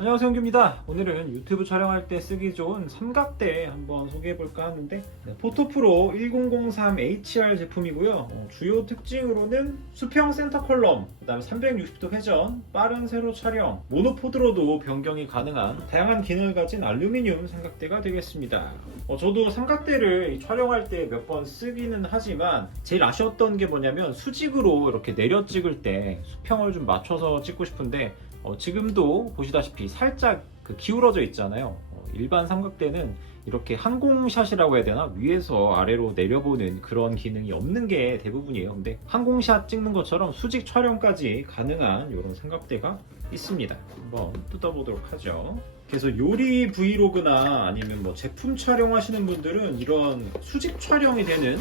안녕하세요 형규입니다. 오늘은 유튜브 촬영할 때 쓰기 좋은 삼각대 한번 소개해 볼까 하는데 네, 포토프로 1003 HR 제품이고요. 어, 주요 특징으로는 수평 센터 컬럼 그 다음에 360도 회전 빠른 세로 촬영 모노포드로도 변경이 가능한 다양한 기능을 가진 알루미늄 삼각대가 되겠습니다. 어, 저도 삼각대를 촬영할 때 몇 번 쓰기는 하지만 제일 아쉬웠던 게 뭐냐면 수직으로 이렇게 내려 찍을 때 수평을 좀 맞춰서 찍고 싶은데 어, 지금도 보시다시피 살짝 그 기울어져 있잖아요. 어, 일반 삼각대는 이렇게 항공샷이라고 해야 되나 위에서 아래로 내려보는 그런 기능이 없는 게 대부분이에요. 근데 항공샷 찍는 것처럼 수직 촬영까지 가능한 이런 삼각대가 있습니다. 한번 뜯어보도록 하죠. 그래서 요리 브이로그나 아니면 뭐 제품 촬영하시는 분들은 이런 수직 촬영이 되는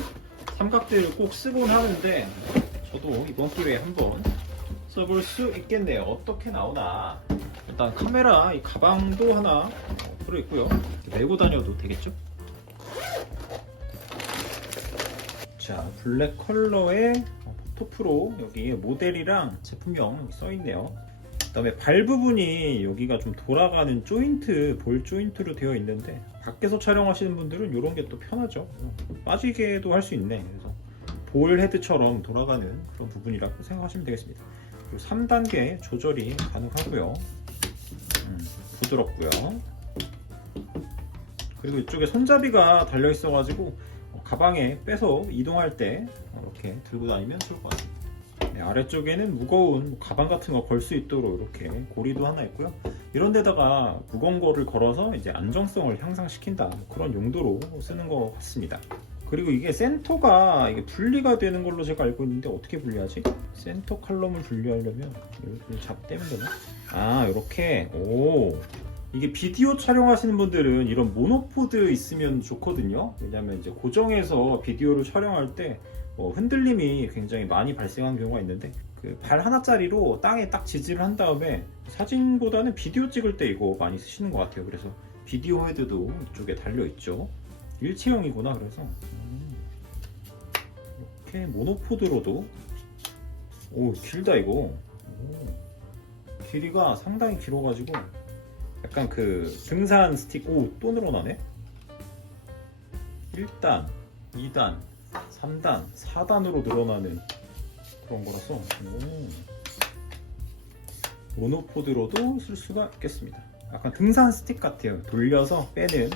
삼각대를 꼭 쓰곤 하는데 저도 이번 기회에 한번 써볼 수 있겠네요. 어떻게 나오나. 일단 카메라 이 가방도 하나 들어있고요. 메고 다녀도 되겠죠? 자, 블랙 컬러의 포토프로 여기 모델이랑 제품명 써있네요. 그 다음에 발 부분이 여기가 좀 돌아가는 조인트, 볼 조인트로 되어 있는데 밖에서 촬영하시는 분들은 이런 게 또 편하죠. 빠지게도 할 수 있네. 그래서 볼 헤드처럼 돌아가는 그런 부분이라고 생각하시면 되겠습니다. 그리고 3단계 조절이 가능하고요. 음, 부드럽고요. 그리고 이쪽에 손잡이가 달려 있어가지고 어, 가방에 빼서 이동할 때 이렇게 들고 다니면 좋을 것 같습니다. 네, 아래쪽에는 무거운 가방 같은 거 걸 수 있도록 이렇게 고리도 하나 있고요. 이런 데다가 무거운 거를 걸어서 이제 안정성을 향상시킨다 그런 용도로 쓰는 것 같습니다. 그리고 이게 센터가 이게 분리가 되는 걸로 제가 알고 있는데 어떻게 분리하지? 센터 칼럼을 분리하려면 이렇게 잡대면 되나? 아 이렇게 오 이게 비디오 촬영하시는 분들은 이런 모노포드 있으면 좋거든요. 왜냐면 이제 고정해서 비디오를 촬영할 때 뭐 흔들림이 굉장히 많이 발생하는 경우가 있는데 그 발 하나짜리로 땅에 딱 지지를 한 다음에 사진보다는 비디오 찍을 때 이거 많이 쓰시는 것 같아요. 그래서 비디오 헤드도 이쪽에 달려 있죠. 일체형이구나 그래서 음. 이렇게 모노포드로도 오 길다 이거 오. 길이가 상당히 길어가지고 약간 그 등산 스틱 오 또 늘어나네 1단 2단 3단 4단으로 늘어나는 그런 거라서 오. 모노포드로도 쓸 수가 있겠습니다 약간 등산 스틱 같아요 돌려서 빼는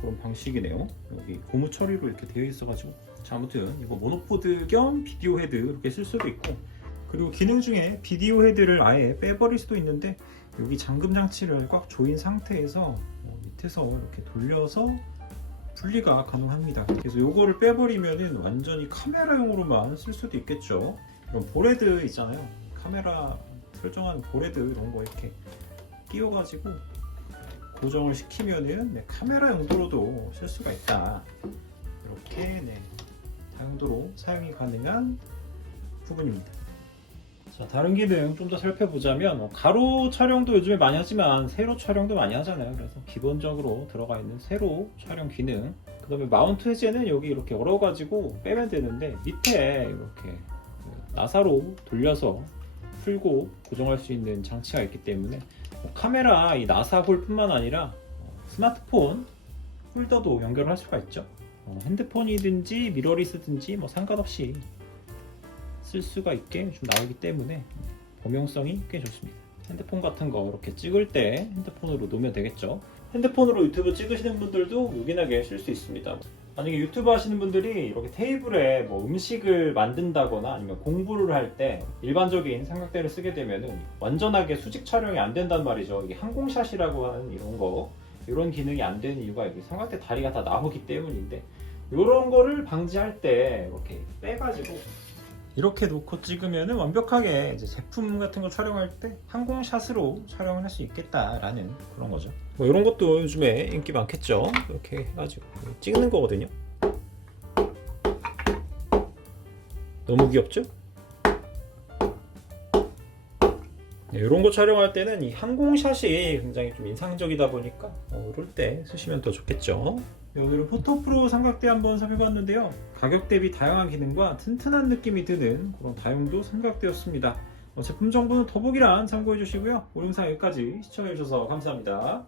그런 방식이네요. 여기 고무 처리로 이렇게 되어 있어 가지고 자 아무튼 이거 모노포드 겸 비디오 헤드 이렇게 쓸 수도 있고 그리고 기능 중에 비디오 헤드를 아예 빼버릴 수도 있는데 여기 잠금 장치를 꽉 조인 상태에서 뭐 밑에서 이렇게 돌려서 분리가 가능합니다. 그래서 이거를 빼버리면은 완전히 카메라용으로만 쓸 수도 있겠죠. 이런 볼헤드 있잖아요. 카메라 설정한 볼헤드 이런 거 이렇게 끼워가지고 고정을 시키면은 네, 카메라 용도로도 쓸 수가 있다. 이렇게 네, 다용도로 사용이 가능한 부분입니다. 자, 다른 기능 좀 더 살펴보자면 어, 가로 촬영도 요즘에 많이 하지만 세로 촬영도 많이 하잖아요. 그래서 기본적으로 들어가 있는 세로 촬영 기능. 그다음에 마운트 해제는 여기 이렇게 열어 가지고 빼면 되는데 밑에 이렇게 그 나사로 돌려서 풀고 고정할 수 있는 장치가 있기 때문에 뭐 카메라 이 나사 홀뿐만 아니라 어, 스마트폰 홀더도 연결할 수가 있죠. 어, 핸드폰이든지 미러리스든지 뭐 상관없이 쓸 수가 있게 좀 나오기 때문에 범용성이 꽤 좋습니다. 핸드폰 같은 거 이렇게 찍을 때 핸드폰으로 놓으면 되겠죠. 핸드폰으로 유튜브 찍으시는 분들도 요긴하게 쓸 수 있습니다. 만약에 유튜브 하시는 분들이 이렇게 테이블에 뭐 음식을 만든다거나 아니면 공부를 할 때 일반적인 삼각대를 쓰게 되면은 완전하게 수직 촬영이 안 된단 말이죠. 이게 항공샷이라고 하는 이런 거 이런 기능이 안 되는 이유가 여기 삼각대 다리가 다 나오기 때문인데 이런 거를 방지할 때 이렇게 빼가지고 이렇게 놓고 찍으면 완벽하게 이제 제품 같은 거 촬영할 때 항공샷으로 촬영을 할 수 있겠다라는 그런 거죠. 뭐 이런 것도 요즘에 인기 많겠죠. 이렇게 해가지고 찍는 거거든요. 너무 귀엽죠? 네, 이런 거 촬영할 때는 이 항공샷이 굉장히 좀 인상적이다 보니까 어, 이럴 때 쓰시면 더 좋겠죠. 네, 오늘은 포토프로 삼각대 한번 살펴봤는데요. 가격 대비 다양한 기능과 튼튼한 느낌이 드는 그런 다용도 삼각대였습니다. 어, 제품 정보는 더보기란 참고해 주시고요. 오늘 영상 여기까지 시청해 주셔서 감사합니다.